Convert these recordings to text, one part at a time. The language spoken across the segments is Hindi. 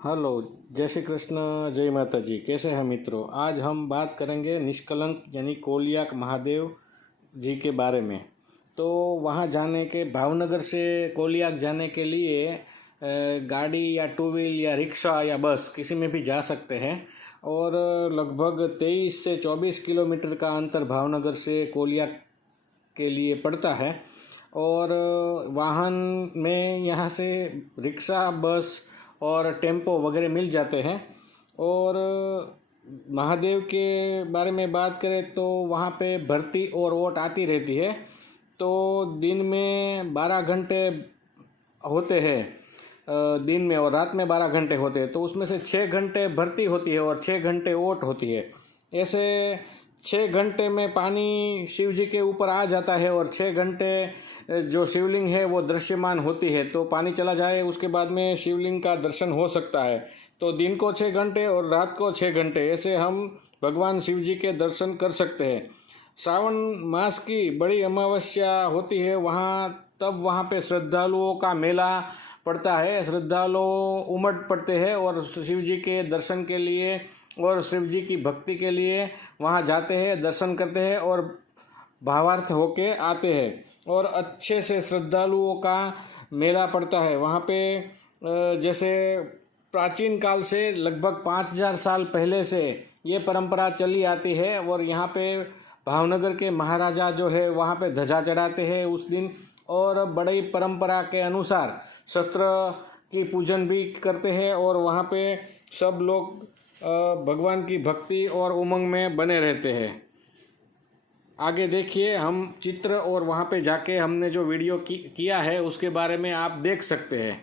हेलो। जय श्री कृष्ण। जय माता जी। कैसे हैं मित्रों? आज हम बात करेंगे निष्कलंक यानी कोलियाक महादेव जी के बारे में। तो वहाँ जाने के भावनगर से कोलियाक जाने के लिए गाड़ी या टू व्हील या रिक्शा या बस किसी में भी जा सकते हैं। और लगभग 23 से 24 किलोमीटर का अंतर भावनगर से कोलियाक के लिए पड़ता है। और वाहन में यहाँ से रिक्शा, बस और टेम्पो वगैरह मिल जाते हैं। और महादेव के बारे में बात करें तो वहाँ पे भर्ती और वोट आती रहती है। तो दिन में 12 घंटे होते हैं, दिन में, और रात में 12 घंटे होते हैं। तो उसमें से 6 घंटे भर्ती होती है और 6 घंटे वोट होती है। ऐसे 6 घंटे में पानी शिव जी के ऊपर आ जाता है और 6 घंटे जो शिवलिंग है वो दृश्यमान होती है। तो पानी चला जाए उसके बाद में शिवलिंग का दर्शन हो सकता है। तो दिन को 6 घंटे और रात को 6 घंटे ऐसे हम भगवान शिव जी के दर्शन कर सकते हैं। श्रावण मास की बड़ी अमावस्या होती है वहाँ, तब वहाँ पे श्रद्धालुओं का मेला पड़ता है। श्रद्धालु उमड़ पड़ते हैं और शिव जी के दर्शन के लिए और शिव जी की भक्ति के लिए वहाँ जाते हैं, दर्शन करते हैं और भावार्थ होके आते हैं। और अच्छे से श्रद्धालुओं का मेला पड़ता है वहाँ पे। जैसे प्राचीन काल से लगभग 5000 साल पहले से ये परंपरा चली आती है। और यहाँ पे भावनगर के महाराजा जो है वहाँ पे ध्वजा चढ़ाते हैं उस दिन। और बड़ी परंपरा के अनुसार शस्त्र की पूजन भी करते हैं और वहाँ पे सब लोग भगवान की भक्ति और उमंग में बने रहते हैं। आगे देखिए, हम चित्र और वहाँ पे जाके हमने जो वीडियो किया है उसके बारे में आप देख सकते हैं।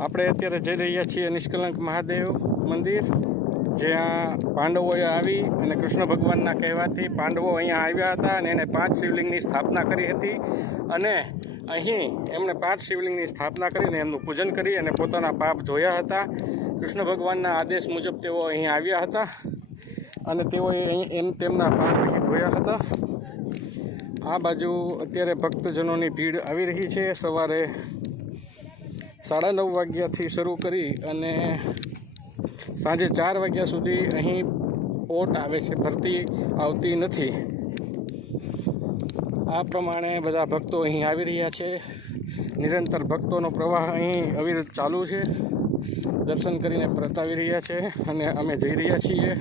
આપણે અત્યારે જઈ રહ્યા છીએ નિષ્કલંક મહાદેવ મંદિર, જ્યાં પાંડવોએ આવી અને કૃષ્ણ ભગવાનના કહેવાથી પાંડવો અહીંયા આવ્યા હતા અને એને 5 શિવલિંગની સ્થાપના કરી હતી. અને અહીં એમણે 5 શિવલિંગની સ્થાપના કરીને એમનું પૂજન કરી અને પોતાના પાપ ધોયા હતા. કૃષ્ણ ભગવાનના આદેશ મુજબ તેઓ અહીં આવ્યા હતા અને તેઓએ અહીં તેમના પાપ અહીં ધોયા હતા. આ બાજુ અત્યારે ભક્તજનોની ભીડ આવી રહી છે. સવારે 9:30 વાગ્યાથી શરૂ કરી અને સાંજે 4 વાગ્યા સુધી અહીં ઓટ આવે છે, ભરતી આવતી નથી. આ પ્રમાણે બધા ભક્તો અહીં આવી રહ્યા છે. નિરંતર ભક્તોનો પ્રવાહ અહીં અવિરત ચાલુ છે. દર્શન કરીને પરત આવી રહ્યા છે અને અમે જઈ રહ્યા છીએ.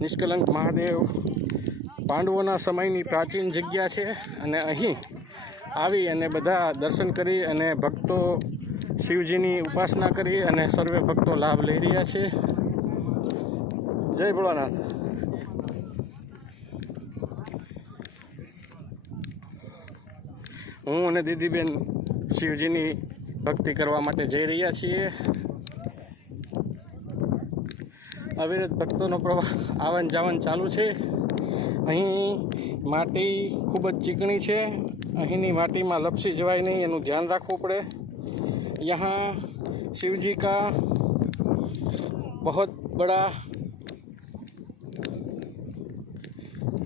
નિષ્કલંક મહાદેવ પાંડવોના સમયની પ્રાચીન જગ્યા છે અને અહીં આવી અને બધા દર્શન કરી અને ભક્તો શિવજીની ઉપાસના કરી અને સર્વે ભક્તો લાભ લઈ રહ્યા છે. જય ભોળાનાથ. હું અને દીદીબેન શિવજીની ભક્તિ કરવા માટે જઈ રહ્યા છીએ. અવિરત ભક્તોનો પ્રવાહ આવન જાવન ચાલુ છે. અહીં માટી ખૂબ જ ચીકણી છે. અહીંની માટીમાં લપસી જવાય નહીં, એનું ધ્યાન રાખવું પડે. यहाँ शिव जी का बहुत बड़ा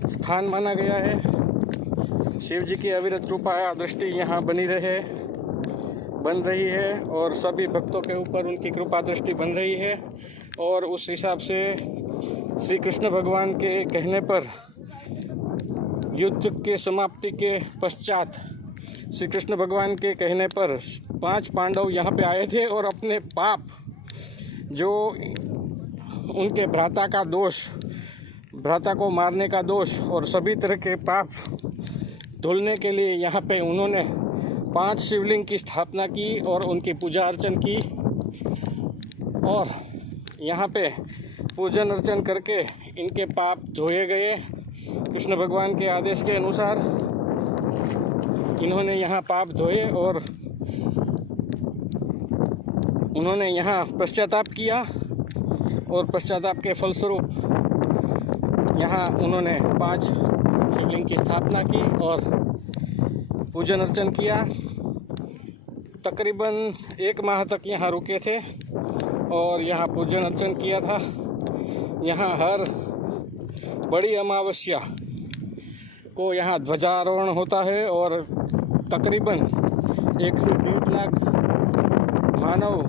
स्थान माना गया है. शिव जी की अविरत कृपा दृष्टि यहाँ बन रही है और सभी भक्तों के ऊपर उनकी कृपा दृष्टि बन रही है. और उस हिसाब से श्री कृष्ण भगवान के कहने पर युद्ध के समाप्ति के पश्चात श्री कृष्ण भगवान के कहने पर 5 पांडव यहाँ पे आए थे और अपने पाप, जो उनके भ्राता का दोष, भ्राता को मारने का दोष और सभी तरह के पाप धुलने के लिए यहाँ पे उन्होंने 5 शिवलिंग की स्थापना की और उनकी पूजा अर्चन की. और यहाँ पे पूजन अर्चन करके इनके पाप धोए गए. कृष्ण भगवान के आदेश के अनुसार इन्होंने यहाँ पाप धोए और उन्होंने यहाँ पश्चाताप किया. और पश्चाताप के फलस्वरूप यहाँ उन्होंने 5 शिवलिंग की स्थापना की और पूजन अर्चन किया. तकरीबन 1 माह तक यहाँ रुके थे और यहाँ पूजन अर्चन किया था। यहाँ हर बड़ी अमावस्या को यहाँ ध्वजारोहण होता है और तकरीबन 1 से 1.5 लाख मानव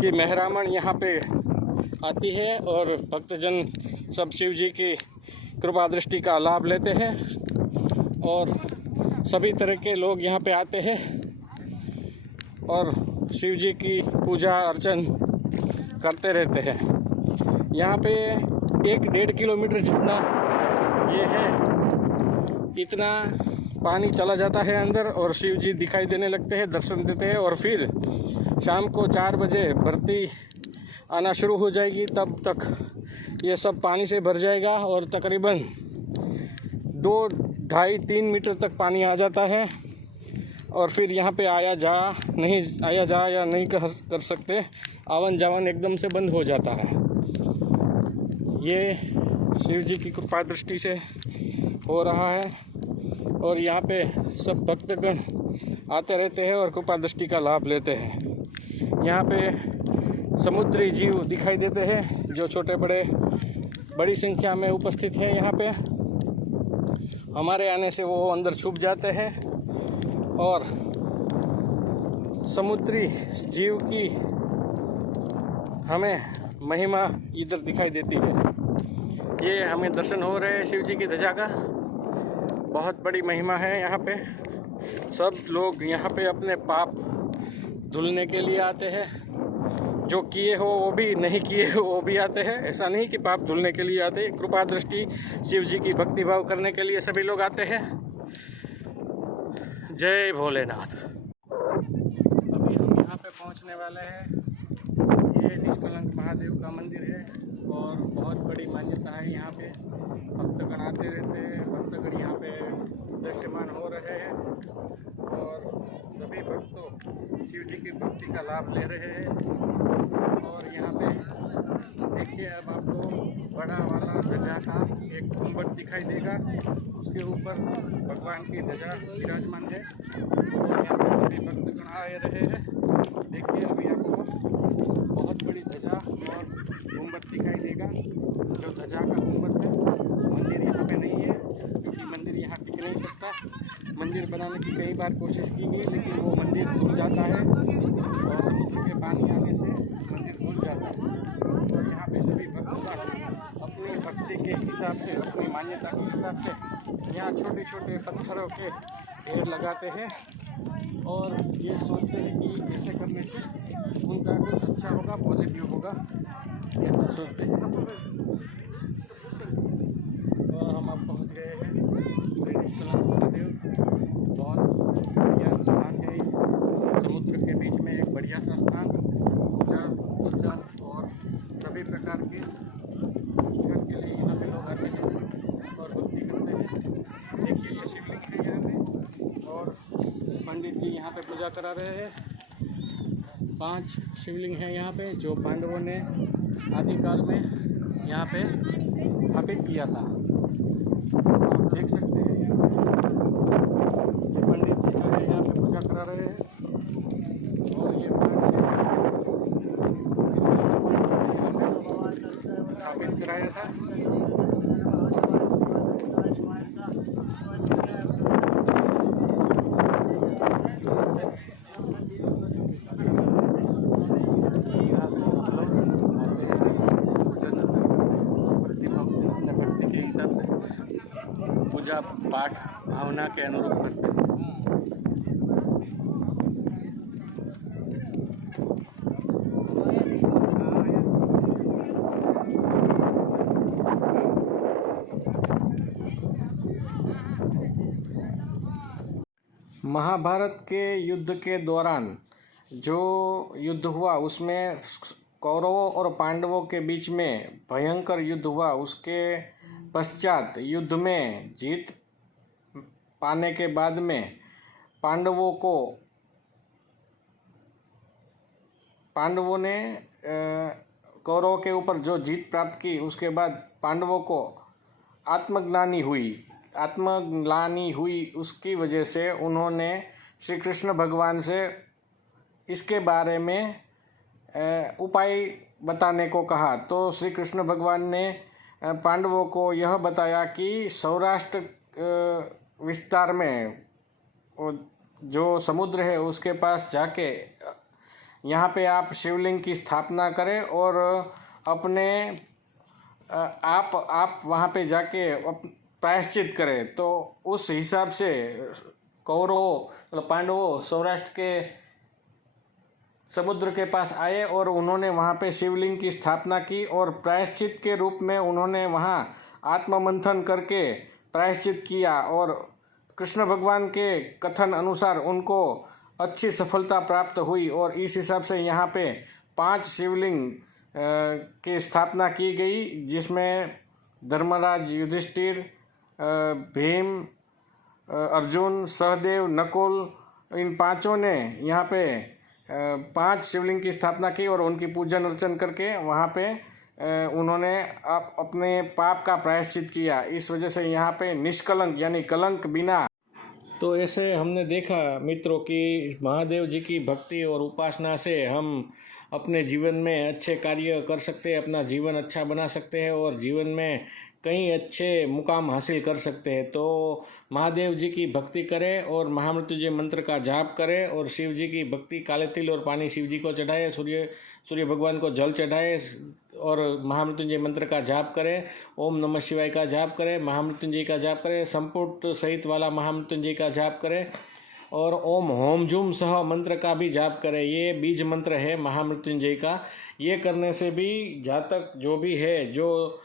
की मेहरामण यहाँ पे आती है और भक्तजन सब शिव जी की कृपा दृष्टि का लाभ लेते हैं और सभी तरह के लोग यहाँ पे आते हैं और शिव जी की पूजा अर्चन करते रहते हैं। यहाँ पे 1-1.5 किलोमीटर जितना ये है, इतना पानी चला जाता है अंदर और शिव जी दिखाई देने लगते हैं, दर्शन देते हैं और फिर शाम को 4 बजे भर्ती आना शुरू हो जाएगी। तब तक ये सब पानी से भर जाएगा और तकरीबन 2-2.5-3 मीटर तक पानी आ जाता है और फिर यहाँ पे आया जा या नहीं कर सकते, आवन जावन एकदम से बंद हो जाता है। ये शिव जी की कृपा दृष्टि से हो रहा है और यहाँ पे सब भक्तगण आते रहते हैं और कृपा दृष्टि का लाभ लेते हैं। यहाँ पे समुद्री जीव दिखाई देते हैं जो छोटे बड़े बड़ी संख्या में उपस्थित हैं। यहाँ पे हमारे आने से वो अंदर छुप जाते हैं और समुद्री जीव की हमें महिमा इधर दिखाई देती है। ये हमें दर्शन हो रहे हैं शिव जी की ध्वजा का, बहुत बड़ी महिमा है। यहाँ पे सब लोग यहाँ पे अपने पाप धुलने के लिए आते हैं, जो किए हो वो भी, नहीं किए हो वो भी आते हैं। ऐसा नहीं कि पाप धुलने के लिए आते, कृपा दृष्टि शिव जी की भक्ति भाव करने के लिए सभी लोग आते हैं। जय भोलेनाथ। अभी हम यहाँ पे पहुँचने वाले हैं। ये निष्कलंक महादेव का मंदिर है और बहुत बड़ी मान्यता है। यहाँ पे भक्तगण आते रहते हैं, भक्तगण यहाँ पे दृश्यमान हो रहे हैं और सभी भक्तों शिव जी की भक्ति का लाभ ले रहे हैं। और यहाँ पे देखिए, अब आपको बड़ा वाला ध्वजा का एक गुंबद दिखाई देगा, उसके ऊपर भगवान की ध्वजा विराजमान है और यहाँ पे सभी भक्तगण आए रहे हैं। देखिए, अभी आपको बहुत बड़ी ध्वजा और गुंबद दिखाई देगा। जो ध्वजा का गुंबद है, मंदिर यहाँ पे नहीं है क्योंकि मंदिर यहाँ टिक नहीं सकता। मंदिर बनाने की कई बार कोशिश की गई लेकिन वो मंदिर धुल जाता है और समुद्र के पानी आने से मंदिर धुल जाता है। तो यहाँ पे सभी भक्त अपनी भक्ति के हिसाब से, अपनी मान्यता के हिसाब से यहाँ छोटे छोटे पत्थरों के ढेर लगाते हैं और ये सोचते हैं कि ऐसे करने से उनका कुछ अच्छा होगा, पॉजिटिव होगा, ऐसा सोचते हैं। और हम अब पहुँच गए हैं श्री निष्कलंक महादेव। बहुत बढ़िया स्थान है, समुद्र के बीच में एक बढ़िया सा स्थान। पूजा अर्चन और सभी प्रकार के अनुष्ठान के लिए यहाँ पे लोग आते हैं और भक्ति करते हैं। देखिए, ये शिवलिंग है यहाँ पे और पंडित जी यहाँ पे पूजा करा रहे हैं। 5 शिवलिंग हैं यहाँ पे जो पांडवों ने आदिकाल में यहाँ पे स्थापित किया था। आप देख सकते हैं यहाँ पे पंडित जी जो है यहाँ पे पूजा करा रहे हैं और ये 5 स्थापित कराया था। पूजा पाठ भावना के अनुरूप करते हैं। महाभारत के युद्ध के दौरान जो युद्ध हुआ उसमें कौरवों और पांडवों के बीच में भयंकर युद्ध हुआ। उसके पश्चात युद्ध में जीत पाने के बाद में पांडवों ने कौरवों के ऊपर जो जीत प्राप्त की, उसके बाद पांडवों को आत्मग्लानि हुई। उसकी वजह से उन्होंने श्री कृष्ण भगवान से इसके बारे में उपाय बताने को कहा। तो श्री कृष्ण भगवान ने पांडवों को यह बताया कि सौराष्ट्र विस्तार में जो समुद्र है उसके पास जाके यहाँ पे आप शिवलिंग की स्थापना करें और अपने आप वहाँ पे जाके प्रायश्चित करें। तो उस हिसाब से कौरवों मतलब पांडवों सौराष्ट्र के समुद्र के पास आए और उन्होंने वहाँ पे शिवलिंग की स्थापना की और प्रायश्चित के रूप में उन्होंने वहाँ आत्ममंथन करके प्रायश्चित किया और कृष्ण भगवान के कथन अनुसार उनको अच्छी सफलता प्राप्त हुई और इस हिसाब से यहाँ पे 5 शिवलिंग की स्थापना की गई, जिसमें धर्मराज, युधिष्ठिर, भीम, अर्जुन, सहदेव, नकुल, इन पांचों ने यहाँ पे 5 शिवलिंग की स्थापना की और उनकी पूजन अर्चन करके वहाँ पे उन्होंने अपने पाप का प्रायश्चित किया। इस वजह से यहाँ पे निष्कलंक यानी कलंक बिना। तो ऐसे हमने देखा मित्रों कि महादेव जी की भक्ति और उपासना से हम अपने जीवन में अच्छे कार्य कर सकते हैं, अपना जीवन अच्छा बना सकते हैं और जीवन में कई अच्छे मुकाम हासिल कर सकते हैं। तो महादेव जी की भक्ति करें और महामृत्युंजय मंत्र का जाप करें और शिव जी की भक्ति, काले तिल और पानी शिव जी को चढ़ाए, सूर्य भगवान को जल चढ़ाए और महामृत्युंजय मंत्र का जाप करें, ओम नमः शिवाय का जाप करें, महामृत्युंजय का जाप करें, संपुट सहित वाला महामृत्युंजय का जाप करें और ओम होम जूम सह मंत्र का भी जाप करें। ये बीज मंत्र है महामृत्युंजय का। ये करने से भी जातक जो भी है, जो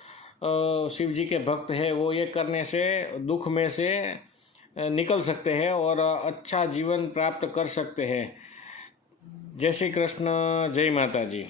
शिव जी के भक्त है, वो ये करने से दुख में से निकल सकते हैं और अच्छा जीवन प्राप्त कर सकते हैं। जय श्री कृष्ण, जय माता जी।